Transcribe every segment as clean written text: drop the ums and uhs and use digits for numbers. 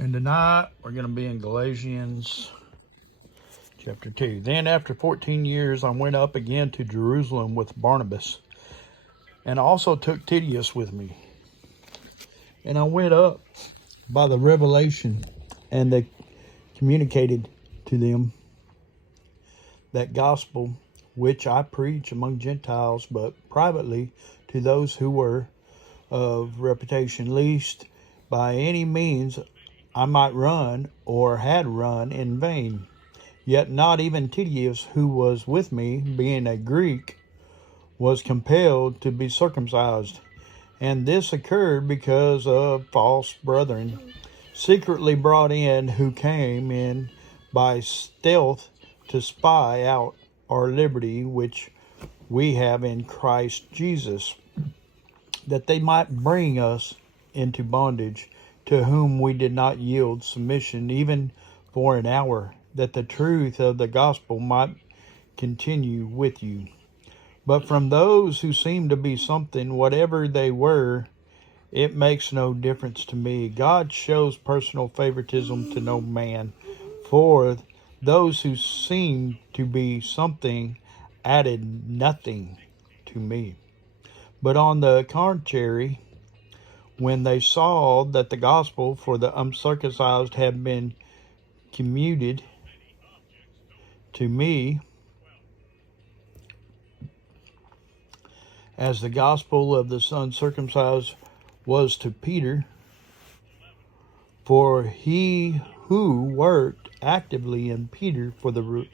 And tonight we're going to be in Galatians chapter 2. Then after 14 years I went up again to Jerusalem with Barnabas, and also took Titus with me. And I went up by the revelation, and they communicated to them that gospel which I preach among Gentiles, but privately to those who were of reputation, lest by any means I might run, or had run, in vain. Yet not even Titus, who was with me, being a Greek, was compelled to be circumcised. And this occurred because of false brethren, secretly brought in, who came in by stealth to spy out our liberty which we have in Christ Jesus, that they might bring us into bondage, to whom we did not yield submission even for an hour, that the truth of the gospel might continue with you. But from those who seem to be something, whatever they were, it makes no difference to me. God shows personal favoritism to no man, for those who seem to be something added nothing to me. But on the contrary, when they saw that the gospel for the uncircumcised had been commuted to me, as the gospel of the uncircumcised was to Peter, for he who worked actively in Peter for the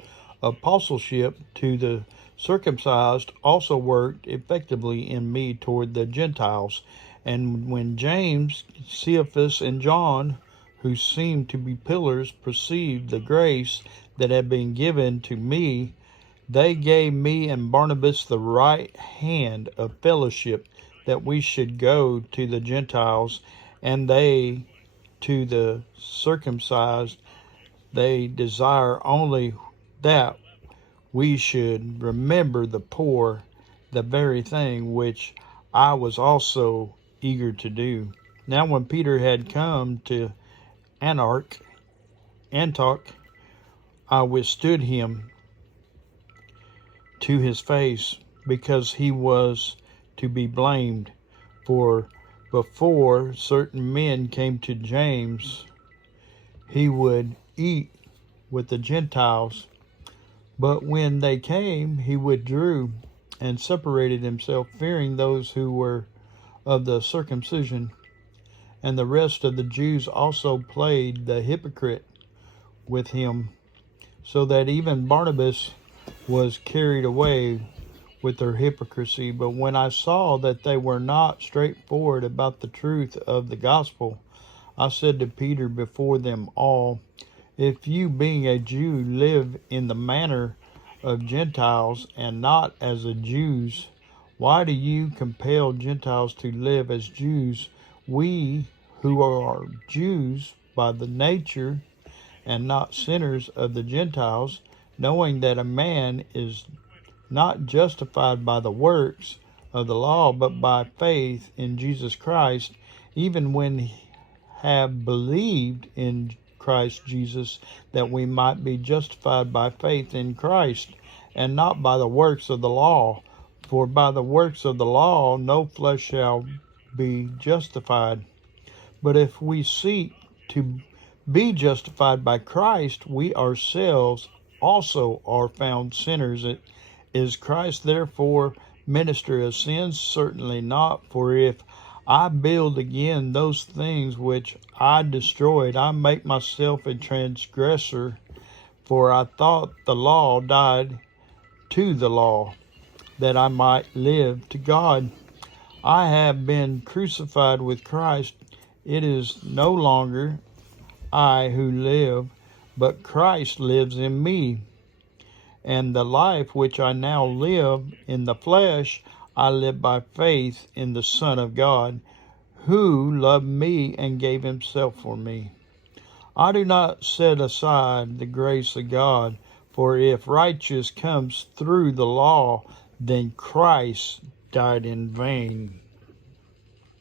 apostleship to the circumcised also worked effectively in me toward the Gentiles. And when James, Cephas, and John, who seemed to be pillars, perceived the grace that had been given to me, they gave me and Barnabas the right hand of fellowship, that we should go to the Gentiles, and they to the circumcised. They desire only that we should remember the poor, the very thing which I was also eager to do. Now when Peter had come to Antioch, I withstood him to his face, because he was to be blamed. For before certain men came to James, he would eat with the Gentiles. But when they came, he withdrew and separated himself, fearing those who were of the circumcision. And the rest of the Jews also played the hypocrite with him, so that even Barnabas was carried away with their hypocrisy. But when I saw that they were not straightforward about the truth of the gospel, I said to Peter before them all, if you, being a Jew, live in the manner of Gentiles and not as a Jews, why do you compel Gentiles to live as Jews? We who are Jews by the nature and not sinners of the Gentiles, knowing that a man is not justified by the works of the law, but by faith in Jesus Christ, even when have believed in Christ Jesus, that we might be justified by faith in Christ, and not by the works of the law. For by the works of the law no flesh shall be justified. But if we seek to be justified by Christ, we ourselves also are found sinners. Is Christ therefore minister of sins? Certainly not. For if I build again those things which I destroyed, I make myself a transgressor. For I thought the law died to the law, that I might live to God. I have been crucified with Christ. It is no longer I who live, but Christ lives in me. And the life which I now live in the flesh, I live by faith in the Son of God, who loved me and gave himself for me. I do not set aside the grace of God, for if righteousness comes through the law, then Christ died in vain.